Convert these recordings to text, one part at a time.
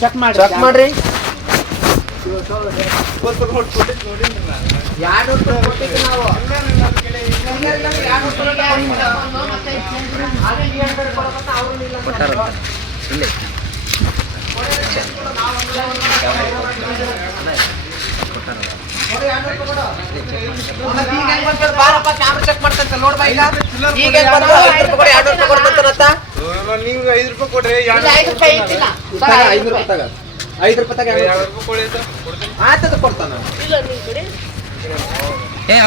Check ಮಾಡ್ರಿ check ಮಾಡ್ತಂತ ನೋಡ್ ಬಾ ಈಗ ಈಗ ನೀವು 5 ರೂಪಾಯಿ ಕೊಡ್ರಿ 5 ರೂಪಾಯಿ ಆಯ್ತದ ಕೊಡ್ತಾನ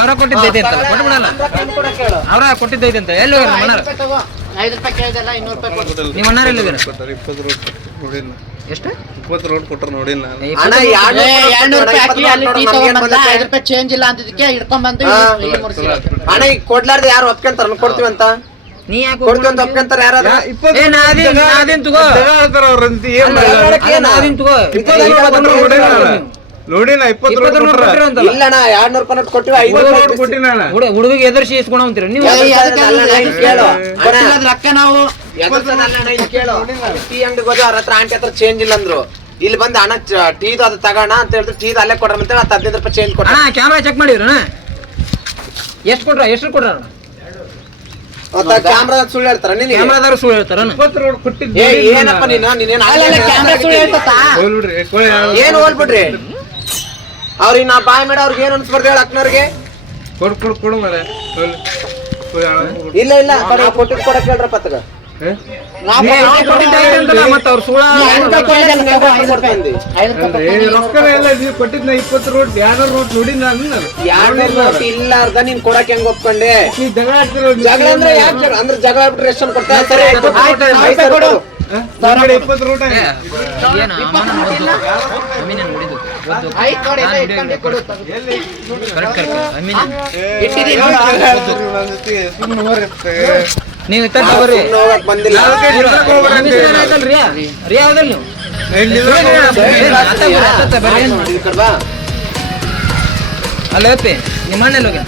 ಅವ್ರ ಕೊಟ್ಟಿದ್ದೈತೆ ಅಂತಲ್ಲ ಕೊಟ್ಬಿಡಲ್ಲ ಅವ್ರ ಕೊಟ್ಟಿದ್ದೈತೆ ಅಂತ ಎಲ್ಲಿ ಹೋಗ್ಯಾರ ಮಣ್ಣಾರ 5 ರೂಪಾಯಿ ಕೇಳಿದಲ್ಲ 200 ರೂಪಾಯಿ ಕೊಡ್ತೀನಿ ನೀವು ಮಣ್ಣಾರ ಎಲ್ಲಿ ಹೋಗ್ಯಾರ 20 ರೂಪಾಯಿ ನೋಡಿಲ್ಲ ಎಷ್ಟು 20 ರೋಡ್ ಕೊಟ್ಟರು ನೋಡಿಲ್ಲ ಅಣ್ಣ 200 ರೂಪಾಯಿ ಹಾಕಿ ಅಲ್ಲಿ ಟೀ ತಗೊಂಡ್ಬಂದ 5 ರೂಪಾಯಿ ಚೇಂಜ್ ಇಲ್ಲ ಅಂದಿದ್ದಕ್ಕೆ ಹಿಡ್ಕೊಂಡ್ ಬಂದು ಅಣ್ಣ ಈಗ ಕೊಡ್ಲಾರ್ದ ಯಾರು ಒಪ್ಕೊಂತಾರ ಕೊಡ್ತೀವಿ ಅಂತ ನೀ ಯಾಕೆ ಕೊಡ್ತೀವಿ ಅಂತ ಒಪ್ಕೊಂತಾರ ಯಾರಾದ್ರೂ ನಾದೇನ್ ತಗೋ ನಾದೇನ್ ತಗೋ ನೋಡಿನ 20 ರೂಪಾಯಿ ಇಲ್ಲ ಅಣ್ಣ 200 ರೂಪಾಯಿ ನೋಟ್ ಕೊಟ್ಟಿವಿ 5 ರೂಪಾಯಿ ಕೊಟ್ಟಿನ ಹುಡುಗಿಗೆ ಎದುರಿಸಿ ಇಸ್ಕೊಂಡ್ ಅಂತೀರ ನೀವು ಅಕ್ಕ ನಾವು ಕೇಳು ಟೀ ಅಂಗಡಿಗೆ ಹೋದ್ರೆ ಅವ್ರ ಹತ್ರ ಆಂಟಿ ಹತ್ರ ಚೇಂಜ್ ಇಲ್ಲ ಅಂದ್ರು ಇಲ್ಲಿ ಬಂದು ಅಣ್ಣ ಟೀದು ಅದು ತಗೋಣ ಅಂತ ಹೇಳಿದ್ರೆ ಟೀದು ಅಲ್ಲೇ ಕೊಡ್ರ ಅಂತ 15 ರೂಪಾಯಿ ಚೇಂಜ್ ಕೊಟ್ಟ ಕ್ಯಾಮ್ರಾ ಚೆಕ್ ಮಾಡಿದ್ರಣ ಎಷ್ಟು ಕೊಟ್ರ ಕ್ಯಾಮ್ರಾ ಸುಳ್ಳು ಹೇಳ್ತಾರ ನೀನು ಕ್ಯಾಮ್ರಾದವ್ರು ಸುಳ್ಳು ಹೇಳ್ತಾರ 20 ರೋಡ್ ಕೊಟ್ಟಿದ್ದು ಏನಪ್ಪ ನೀನೇನ್ ಕ್ಯಾಮ್ರಾ ಸುಳ್ಳು ಹೇಳ್ತಾ ಏನ್ ಹೋಲ್ಬಿಡ್ರಿ ಅವ್ರಿಗೆ ನಾ ಬಾಯ್ ಮೇಡ ಅವ್ರಿಗೆ ಏನ್ ಅನ್ಸ್ಬಾರ್ದು ಹೇಳ ಅಕ್ಕನವ್ರಿಗೆ ಕೊಡು ಮರೆ ಇಲ್ಲ ಕೊಟ್ಟಿದ್ ಕೊಡಕ್ ಹೇಳ್ರಪ್ಪ ಅತ್ತಗ ಮತ್ತ ಅವ್ರು ಸುಳ್ಳ ರೊಕ್ಕ ಎಲ್ಲ ನೀವು ಕೊಟ್ಟಿದ್ನ 20 ರೋಡ್ 200 ರೋಡ್ ನೋಡಿ ನಾನು ಇಲ್ಲಾರ್ದ ನೀನ್ ಕೊಡಕ್ ಹೆಂಗ್ ಒಪ್ಕೊಂಡೆ ಜಗಳ ಆಡ್ತಿರೋ ಜಗಳ ಅಂದ್ರೆ ಯಾಕೆ ಜಗಳ ಅಂದ್ರೆ ಜಗಳ ಆಗ್ಬಿಟ್ರೆ ಎಷ್ಟು ಕೊಡ್ತಾ ಸರಿ 20 ರೋಡ್ ನೀವು ಬಂದಿಲ್ಲ ಅಲ್ಲಪ್ಪಿ ನಿಮ್ಮ ಮಣ್ಣಲ್ಲಿ ಹೋಗ್ಯ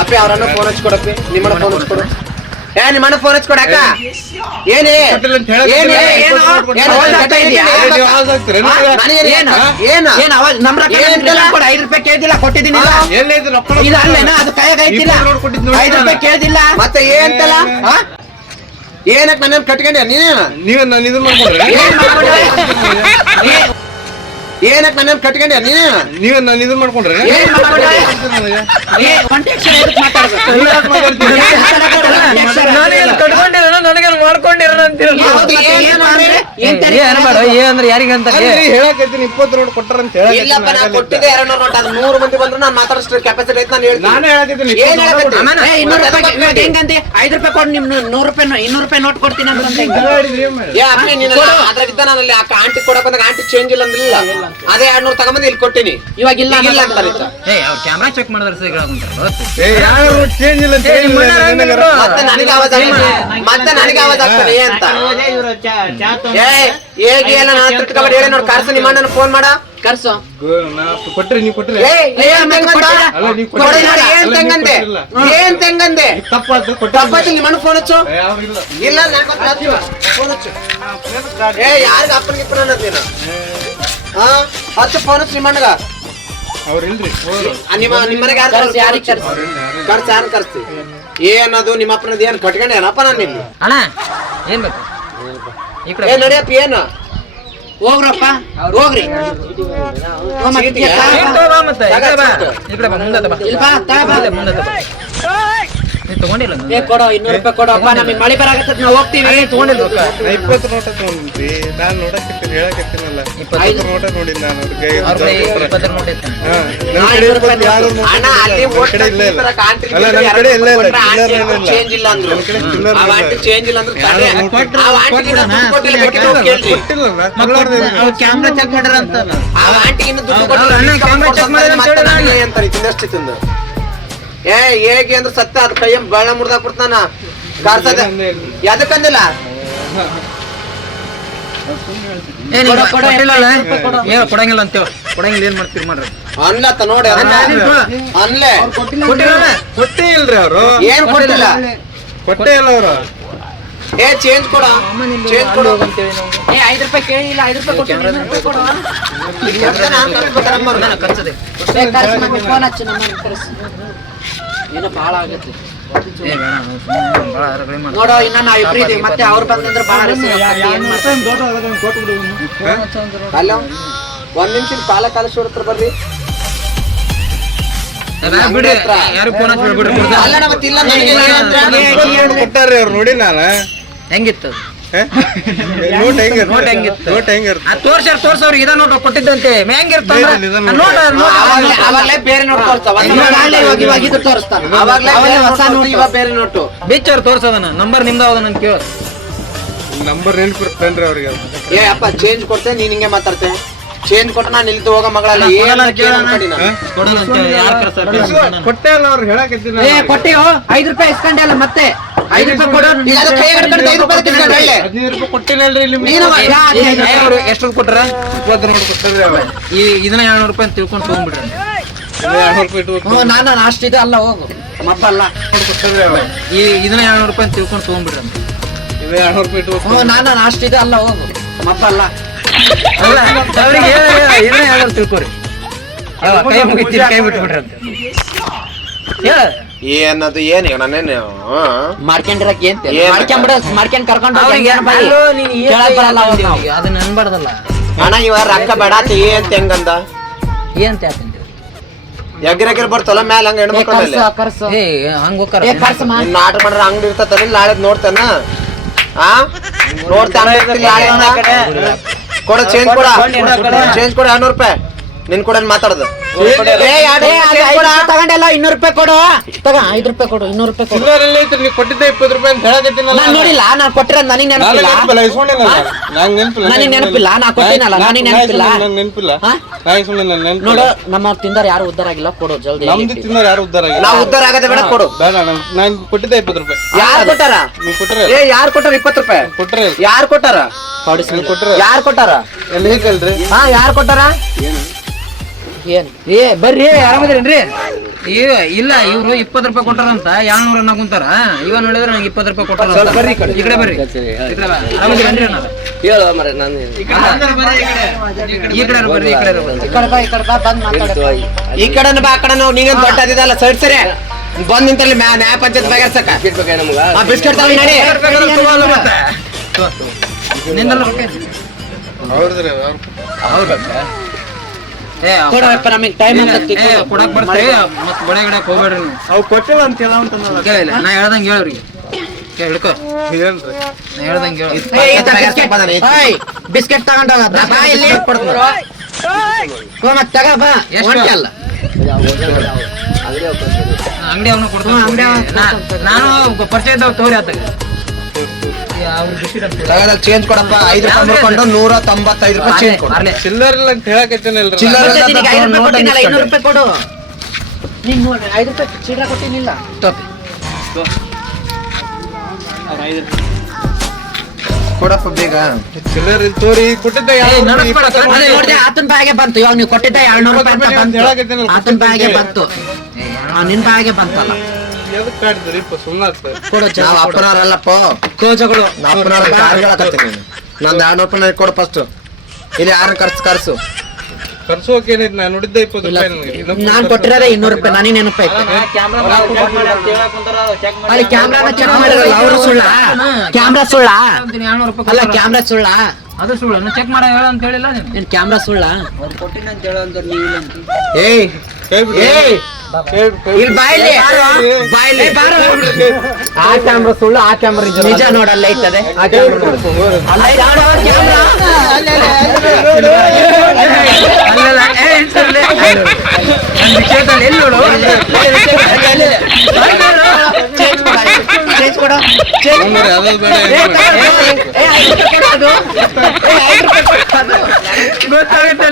ಅಪ್ಪಿ ಅವ್ರನ್ನ ಫೋನ್ ಹಚ್ಕೊಡಪ್ಪಿ ನಿಮ್ಮನ್ನ ಫೋನ್ ಹಚ್ಕೊಡು ನಿಮ್ಮನ್ನ ಫೋನ್ ಹಚ್ಕೊಡಕ್ಕ ಏನೇ ನಮ್ 5 ರೂಪಾಯಿ ಕೇಳ್ದಿಲ್ಲ ಕೊಟ್ಟಿದ್ದೀನಿ ಅದು ಕೈಯಾಗ ಐತಿಲ್ಲ 5 ರೂಪಾಯಿ ಕೇಳ್ದಿಲ್ಲ ಮತ್ತೆ ಏನಂತಲ್ಲ ಏನಕ್ ನನ್ನ ಕಟ್ಕೊಂಡೆ ನೀವೇ ನಾನು ಇದನ್ನ ಮಾಡ್ಕೊಂಡ್ರೆ ಏನಕ್ ನನ್ನ ಕಟ್ಕೊಂಡೆ ನೀವೇ ನಾನು ಇದನ್ನ ಮಾಡ್ಕೊಂಡ್ರೆ ನನಗೇನು ಮಾಡ್ಕೊಂಡಿರೋಣ ಅಂದ್ರೆ ಯಾರಿಗಂತ ಹೇಳಕತ್ತೀನಿ 20 ರೋಡ್ ಕೊಟ್ಟಾರ ಅಂತ ಇಲ್ಲಪ್ಪ ನಾ ಕೊಟ್ಟಿದ್ದೆ 200 ನೋಟ್ ಅದು 100 ಮಂದಿ ಬಂದ್ರು ನಾನು ಮಾತಾಡೋಷ್ಟು ಕೆಪಾಸಿಟಿ ಐತೆ ನಾನು ಹೇಳ್ತೀನಿ ನಾನೇ ಹೇಳಕತ್ತೀನಿ ಏನ್ ಹೇಳಕತ್ತೀನಿ 200 ರೂಪಾಯಿ ಹೆಂಗಂತೆ 5 ರೂಪಾಯಿ ಕೊಟ್ಟು ನಿಮ್ 100 ರೂಪಾಯಿ ನೋಟ್ ಕೊಡ್ತೀನಿ ಅಂತ ಅಪ್ಪಿ ನೀನು ಅದ್ರಾಗಿದ್ದ ನಾನು ಅಲ್ಲಿ ಆಂಟಿ ಕೊಡಕ್ ಬಂದಾಗ ಆಂಟಿ ಚೇಂಜ್ ಇಲ್ಲ ಅಂದಿಲ್ಲ ಅದೇ 200 ತಗೊಂಬಂದು ಇಲ್ಲಿ ಕೊಟ್ಟಿನಿ ಇವಾಗ ಇಲ್ಲ ಅಂತಾರೆ ಅವ್ರು ಕ್ಯಾಮ್ರಾ ಚೆಕ್ ಮಾಡಿದ್ರೆ ಚೇಂಜ್ ಇಲ್ಲ ಮತ್ತೆ ನನಗೆ ಆವಾಜ್ ಆಗ್ತಾನೆ ಅಂತ ಹೇಗೆ ಎಲ್ಲ ನಾನು ತಿಟ್ಕೊಬೇಡಿ ಹೇಳಿ ನೋಡಿ ಕರ್ಸು ನಿಮ್ಮ ಅಣ್ಣನ ಫೋನ್ ಮಾಡ ಕರ್ಸು ಕೊಟ್ರಿ ನೀವು ಕೊಟ್ರಿ ಏನ್ ತೆಂಗಂದೆ ತಪ್ಪಾಯ್ತು ನಿಮ್ಮ ಅಣ್ಣ ಫೋನ್ ಹಚ್ಚು ಇಲ್ಲ ಫೋನ್ ಹಚ್ಚು ಯಾರಿಗ ಅಪ್ಪನಿಗೆ ಇಪ್ಪನ ಅನ್ನೋದೇನ ಹಚ್ಚು ಫೋನ್ ಹಚ್ಚು ನಿಮ್ಮ ಅಣ್ಣಗ ಅವ್ರಿಲ್ರಿ ನಿಮ್ಮನೆಗೆ ಯಾರು ಕರ್ಸ್ತಿ ಏನದು ನಿಮ್ಮ ಅಪ್ಪನದ ಏನ್ ಕಟ್ಕೊಂಡೆ ಏನಪ್ಪ ನಾನು ಇಲ್ಲಿ ಅಣ್ಣ ಏನ್ ಬೇಕು ಏನ್ ನಡಿಯಪ್ಪ ಏನು ಹೋಗ್ರಪ್ಪ ಹೋಗ್ರಿ ತಗೊಂಡಿಲ್ಲ ಕೊಡೋ 200 ರೂಪಾಯಿ ಕೊಡಪ್ಪ ನಮಗೆ ಮಳೆ ಬರಾಕತ್ತದ ನಾವು ಹೋಗ್ತೀವಿ ತಗೊಂಡಿಲ್ಲ 20 ನೋಟ ತಗೊಂಡ್ರಿ ನಾನು ನೋಡಕತ್ತೀನಿ ಹೇಳಕತ್ತೀನಲ್ಲ 20 ನೋಟ ನೋಡಿಲ್ಲ ನಾನು ಅಣ್ಣ ಅಲ್ಲಿ ಚೇಂಜ್ ಇಲ್ಲ ಅಂದ್ರು ಚೇಂಜ್ ಇಲ್ಲ ಅಂದ್ರೆ ಕ್ಯಾಮ್ರಾ ಚೆಕ್ ಮಾಡ್ರ ಅಂತ ಆ ಆಂಟಿಗೆ ಇನ್ನು ದುಡ್ಡು ಕೊಟ್ಟಿಲ್ಲ ಅಂತಾರೆ ತಿಂದಷ್ಟು ತಿಂದು ಹೇಗೆ ಅಂದ್ರೆ ಸತ್ತ ಅದ್ ಕೈಯ ಬಾಳ ಮುರ್ದಾಕ್ಬಿಡ್ತಾನ ಕಾರ್ಸದ ಯಾದಕ್ಕಂದಿಲ್ಲ ಕೊಡಂಗಿಲ್ಲ ಅಂತೇವ್ ಕೊಡಂಗಿಲ್ಲ ಏನ್ ಮಾಡ್ತೀರಿ ಮಾಡ್ರಿ ಅನ್ಲತ್ತ ನೋಡಿ ಅನ್ಲೆ ಕೊಟ್ಟೇ ಇಲ್ರಿ ಅವ್ರು, ಏನ್ ಕೊಟ್ಟಿಲ್ಲ ಕೊಟ್ಟೇ ಇಲ್ಲ ಅವ್ರು. ಏ ಚೇಂಜ್ ಕೊಡ ಚೇಂಜ್ ಕೊಡು ಏ 5 ರೂಪಾಯಿ ಕೇಳಿಲ್ಲ 5 ರೂಪಾಯಿ ಕೊಡು ನಾನ್ ಕಳ್ಸ್ಬೇಕಲ್ಲ ಕರ್ಸದೆ ಫೋನ್ ಹಚ್ಚು ನಮ್ಮ ಕರ್ಸು ಏನೋ ಭಾಳ ಆಗತ್ತೆ ನೋಡೋ ಇನ್ನ ನಾವ್ ಇಬ್ರು ಇದೀವಿ ಮತ್ತೆ ಅವ್ರು ಬಂದಂದ್ರೆ ಭಾಳ ಏನ್ ಅಲ್ಲ ಒಂದ್ ನಿಮಿಷ ಕಾಲ ಹೊಡ್ತಾರ ಬರ್ರಿ ಬಿಡ್ರಿ ಯಾರು ಫೋನ್ ಹಚ್ಚಿ ಬಿಡ್ರಿ ಅಲ್ಲ ಮತ್ತಿಲ್ಲ ಕೊಟ್ಟಾರ್ರಿ ಅವ್ರು ನೋಡಿ ನಾನು ಹೆಂಗಿತ್ತು ನೋಟ್ ಹೆಂಗಿರ್ ನೋಟ್ ಹೆಂಗಿತ್ತು? ನೋಟ್ ಹೆಂಗಿರ್ ತೋರ್ಸವ್ರಿಗೆ ಇದ ನೋಟ್ ಕೊಟ್ಟಿದ್ದಂತೆ ಹೆಂಗಿರ್ತ ಅವಾಗ್ಲೇ ಬೇರೆ ನೋಟ್ ತೋರ್ಸ್ತಾವ ಇವಾಗ ಇದು ತೋರಿಸ್ತಾನ ಅವಾಗ್ಲೇ ಹೊಸ ನೋಟು ಇವಾಗ ಬೇರೆ ನೋಟು ಬಿಚ್ಚವ್ರು ತೋರ್ಸೋದನ ನಂಬರ್ ನಿಮ್ದ ಅವದನ ಅಂತ ಕೇಳ ನಂಬರ್ ನೆನ್ಪಿರ್ತೇನ್ರಿ ಅವ್ರಿಗೆ. ಏ ಅಪ್ಪ ಚೇಂಜ್ ಕೊಡ್ತೆ ನೀನ್ ಹಿಂಗೆ ಮಾತಾಡ್ತೆ ಚೇಂಜ್ ಕೊಟ್ಟ ನಾನು ನಿಲ್ತು ಹೋಗೋ ಮಗಳಲ್ಲ ಏನ್ ಅನ್ಕಡಿ ನಾನು ಕೊಡೋಣ ಅಂತ ಯಾರು ಕರ್ಸ ಕೊಟ್ಟೇ ಇಲ್ಲ ಅವ್ರು ಹೇಳಕತ್ತಿಲ್ಲ. ಏ ಕೊಟ್ಟಿಯೋ 5 ರೂಪಾಯಿ ಇಸ್ಕೊಂಡೆ ಅಲ್ಲ ಮತ್ತೆ 5 ರೂಪಾಯಿ ಕೊಡೋ ಈಗ ಅದು ಕೈ ಹಿಡ್ಕೊಂಡು 5 ರೂಪಾಯಿ ತಿನ್ಕೊಂಡು ಹೇಳಿ 15 ರೂಪಾಯಿ ಕೊಟ್ಟಿಲ್ಲಲ್ರಿ ಇಲ್ಲಿ ನೀನು ಎಷ್ಟು ಕೊಟ್ರ 20 ನೋಟ್ ಕೊಟ್ಟಾರ್ರಿ ಅವ್ರು. ಈ ಇದನ್ನ 200 ರೂಪಾಯಿ ತಿಳ್ಕೊಂಡು ತಗೊಂಡ್ಬಿಡ್ರಿ 200 ರೂಪಾಯಿ ಇಟ್ಬೇಕು ನಾನು ಅಷ್ಟಿದೆ ಅಲ್ಲ ಹೋಗು ಮಬ್ಬಲ್ಲ ಕೊಟ್ಟಾರ್ರಿ ಅವ್ರು. ಈ ಇದನ್ನ 200 ರೂಪಾಯಿ ತಿಳ್ಕೊಂಡು ತಗೊಂಡ್ಬಿಡ್ರಿ ಇದು 200 ರೂಪಾಯಿ ಇಟ್ಬೇಕು ನಾನು ಅಷ್ಟಿದೆ ಅಲ್ಲ ಹೋಗು ಮಬ್ಬಲ್ಲ ಅಲ್ಲ ಅವ್ರಿಗೆ ಇದನ್ನ 200 ತಿಳ್ಕೊರಿ ಕೈ ಮುಗಿತೀರಿ ಕೈ ಬಿಟ್ಬಿಡ್ರಿ ಅಂತ ಹೇಳ ಏನದು ಏನ್ ಈಗ ನಾನೇನು ಮಾಡ್ಕೊಂಡಿರಕ್ ಏನ್ ಏನ್? ಮಾಡ್ಕೊಂಡ್ ಕರ್ಕೊಂಡು ಅವ್ರಿಗೆ ಅಲ್ಲೋ ನೀನ್ ಕೇಳಕ್ ಬರಲ್ಲ ಅವ್ರು ನಾವು. ಅದನ್ನ ಅನ್ಬಾರ್ದಲ್ಲ ಅಣ್ಣ ಇವ ರೊಕ್ಕ ಬೇಡಾತಿ ಅಂತ ಹೆಂಗಂದ ಏನ್ ಹೇಳ್ತೀನಿ ಎಗ್ರೆಗ್ರ ಬರ್ತಲ್ಲ ಮ್ಯಾಲ ಹಂಗ ಹೆಣ್ಮಕ್ಳ ಮೇಲೆ ಕರ್ಸು ಏ ಹಂಗ ಹೋಗ್ತಾರ ಏ ಕರ್ಸು ಮಾ ಇನ್ನು ಆರ್ಡರ್ ಮಾಡ್ರ ಅಂಗಡಿ ಇರ್ತೈತಲ್ಲ ನಾಳೆ ನೋಡ್ತಾನ ಆ ನೋಡ್ತಾನ ಕೊಡ ಚೇಂಜ್ ಕೊಡ ಚೇಂಜ್ ಕೊಡ 200 ರೂಪಾಯಿ ನಿನ್ ಕೂಡ ಮಾತಾಡೋದು ತಗೊಂಡೆಲ್ಲ 200 ರೂಪಾಯಿ ಕೊಡು ತಗ 5 ರೂಪಾಯಿ ಕೊಡು 200 ರೂಪಾಯಿ ಕೊಡು ಚಿಲ್ಲರ್ ಎಲ್ಲ ಐತ್ರಿ, ನೀವ್ ಕೊಟ್ಟಿದ್ದೆ 20 ರೂಪಾಯಿ ಅಂತ ಹೇಳಕತ್ತೀನಲ್ಲ. ನಾನ್ ನೋಡಿಲ್ಲ ನಾನ್ ಕೊಟ್ಟಿರೋದ್ ನನಗ್ ನನಗ್ ನೆನಪಿಲ್ಲ ನೆನಪಿಲ್ಲ, ಇಸ್ಕೊಂಡಿಲ್ಲ ನಾನು. ನಂಗ್ ನೆನಪಿಲ್ಲ. ನನಗ್ ನೆನಪಿಲ್ಲ ನಾ ಕೊಟ್ಟಿನಲ್ಲ ನನಗ್ ನೆನಪಿಲ್ಲ ನಂಗ್ ನೆನಪಿಲ್ಲ. ಹಾ? ನಾ ಇಸ್ಕೊಂಡಿಲ್ಲ, ನಂಗ್ ನೆನಪಿಲ್ಲ. ನೋಡು ನಮ್ಮ ತಿಂದಾರ ಯಾರು ಉದ್ದಾರ ಆಗಿಲ್ಲ ಕೊಡು ಜಲ್ದಿ ನಮ್ದು ತಿನ್ನೋರು ಯಾರು ಉದ್ದಾರ ಆಗಿಲ್ಲ. ನಾವು ಉದ್ದಾರ ಆಗದೆ ಬೇಡ ಕೊಡು ಬೇಡ, ನಾನ್ ಕೊಟ್ಟಿದ್ದೆ 20 ರೂಪಾಯಿ. ಯಾರು ಕೊಟ್ಟಾರ ನೀವ್ ಕೊಟ್ರೆ ಏ ಯಾರು ಕೊಟ್ಟಾರ 20 ರೂಪಾಯಿ ಕೊಟ್ರೆ ಯಾರು ಕೊಟ್ಟಾರ ಕೊಟ್ರೆ ಯಾರು ಕೊಟ್ಟಾರ ಎಲ್ಲಿ ಹೇಗಲ್ರಿ? ಹಾ ಯಾರು ಕೊಟ್ಟಾರ ಏನ್ ಏ ಬರ್ರಿ ಆರಾಮದಿರೇನ್ರಿ ಇಲ್ಲ ಇವ್ರು 20 ರೂಪಾಯಿ ಕೊಟ್ಟಾರಂತ 200 ಅನ್ನ ಕುಂತಾರ ಇವ ನೋಡಿದ್ರೆ ನಂಗೆ 20 ರೂಪಾಯಿ ಕೊಟ್ಟಾರ ಈ ಕಡೆ ಬರ್ರಿ ಆರಾಮದಿರೇನ್ರಿ ಅಣ್ಣ ಹೇಳು ಮರೆ ನಾನು ಈ ಕಡೆ ಬರ್ರಿ ಈ ಕಡೆ ಬರ್ರಿ ಈ ಕಡೆ ಬಾ ಬಂದ್ ಮಾತಾಡ ಈ ಕಡೆನ ಬಾ ಆ ಕಡೆ ನಾವು ನೀನೇನ್ ದೊಡ್ಡ ಅದಿದಲ್ಲ ಸರಿ ಸರಿ ಬಂದ್ ನಿಂತಲ್ಲಿ ನ್ಯಾಯ ಪಂಚಾಯತ್ ಬಗೆಹರ್ಸಕ ಬಿಸ್ಕೆಟ್ ತಗೊಂಡು ನಡಿ ನಿಂದಲ್ಲ ರೊಕ್ಕ ಐತಿ. ಹೌದ್ರಿ ಏ ಕೊಡಪ್ಪ ನಮಗೆ ಟೈಮ್ ಆಗ್ತೈತಿ ಏ ಕೊಡಕ್ ಬರ್ತೀವಿ ಮತ್ ಬಡೆ ಗಿಡಕ್ ಹೋಗ್ಬೇಡ್ರಿ ನೀವು ಅವ್ ಕೊಟ್ಟಿಲ್ಲ ಅಂತ ಹೇಳ ಅಂತ ಕೇಳಿಲ್ಲ ನಾ ಹೇಳ್ದಂಗೆ ಹೇಳ್ರಿ ಹಿಡ್ಕೋ ಹೇಳ್ರಿ. ನಾ ಹೇಳ್ದಂಗೆ ಹೇಳು ಬಿಸ್ಕೆಟ್ ತಗೊಂಡೋಗ ಬಾ ಇಲ್ಲಿ ಮತ್ ತಗ ಬಾ ಎಷ್ಟು? ಹೊಂಟಲ್ಲ ಅಂಗಡಿ ಅವನು ಕೊಡ್ತಾನೆ ಅಂಗಡಿ ನಾನು ಪರಿಚಯ ಇದ್ದಾವ ತೋರಿ ಆತಾಗ ಅವ್ರು ಬಿಸಿಟ್ ಅಂತ ಚೇಂಜ್ ಕೊಡಪ್ಪ 5 ರೂಪಾಯಿ ಮುರ್ಕೊಂಡು 195 ರೂಪಾಯಿ ಚೇಂಜ್ ಕೊಡು ಅರ್ಲೆ ಚಿಲ್ಲರ್ ಇಲ್ಲ ಅಂತ ಹೇಳಕತ್ತೇನಲ್ರಿ. ಚಿಲ್ಲರ್ ಮತ್ತೆ ನಿನಗೆ 5 ರೂಪಾಯಿ ಕೊಟ್ಟಿನಲ್ಲ 200 ರೂಪಾಯಿ ಕೊಡು ನೀನ್ ನೋಡಿ 5 ರೂಪಾಯಿ ಚಿಲ್ಲರೆ ಕೊಟ್ಟಿನಿಲ್ಲ ತಪ್ಪಿ ಕೊಡಪ್ಪ ಬೇಗ ಚಿಲ್ಲರ್ ಇಲ್ಲಿ ತೋರಿ ಕೊಟ್ಟಿದ್ದೆ ಏ, 200 ರೂಪಾಯಿ, ನಡ್ಸ್ಬೇಡ, 20 ಅದೇ ರೂಪಾಯಿ. ನೋಡಿದೆ ಆತನ ಬಾಯಿಗೆ ಬಂತು ಇವಾಗ ನೀವು ಕೊಟ್ಟಿದ್ದ 200 ರೂಪಾಯಿ ಅಂತ ಬಂತು ಹೇಳಕತ್ತೀನಲ್ಲ, ಆತನ ಬಾಯಿಗೆ ಬಂತು ನಿನ್ ಬಾಯಿಗೆ ಬಂತಲ್ಲ ಎದಕ್ ಕಾಡ್ತೀರಿ ಸುಮ್ಮನೆ ಆಗ್ತದೆ. ಕೊಡು ನಾವ್ ಅಪ್ಪನವ್ರಲ್ಲಪ್ಪ ಕೋಚಗಳು ನಾವ್ ಅಪ್ಪನವ್ರ ನಂದು 200 ರೂಪಾಯಿ ಕೊಡು ಫಸ್ಟ್ ಇಲ್ಲಿ ಯಾರನ್ನ ಕರ್ಸು ಕರ್ಸೋಕೆ ಏನೈತಿ, ನಾನು ನೋಡಿದ್ದೆ 20 ರೂಪಾಯಿ ನನಗೆ. ನಾನ್ ಕೊಟ್ಟಿರೋದೇ 200 ರೂಪಾಯಿ ನನಗೆ ನೆನಪಾಯ್ತು ಅಲ್ಲಿ ಕ್ಯಾಮ್ರಾನ ಚೆಕ್ ಮಾಡಿರಲ್ಲ ಅವರು ಸುಳ್ಳ ಕ್ಯಾಮ್ರಾ ಸುಳ್ಳ 200 ರೂಪಾಯಿ ಅಲ್ಲ ಕ್ಯಾಮ್ರಾ ಸುಳ್ಳ ಅದು ಸುಳ್ಳು ಚೆಕ್ ಮಾಡ ಹೇಳ ಅಂತ ಹೇಳಿಲ್ಲ ನೀನು ಏನ್ ಕ್ಯಾಮ್ರಾ ಸುಳ್ಳ ಏಯ್ ಕೈ ಬಿಡು. ಏಯ್ ಇಲ್ಲಿ ಬಾಯಲ್ಲಿ ಬಾಯಲ್ಲಿ ಬಾರೋ ಆ ಕ್ಯಾಮ್ರಾ ಸುಳ್ಳು ಆ ಕ್ಯಾಮ್ರಾ ನಿಜ ನೋಡಲ್ಲ ಐತದೆ ಆ ಕ್ಯಾಮ್ರಾ ಅಲ್ಲಲ್ಲ ಏ ಇನ್ಸರ್ಲೆ ನನ್ನ ವಿಷಯದಲ್ಲಿ ಎಲ್ಲಿ ನೋಡು ಚೇಂಜ್ ಕೊಡು ನೋಡ್ರಿ, ಅದು ಬೇಡ, ಇದು ಬೇಡ. ಗೊತ್ತಾಗುತ್ತೆ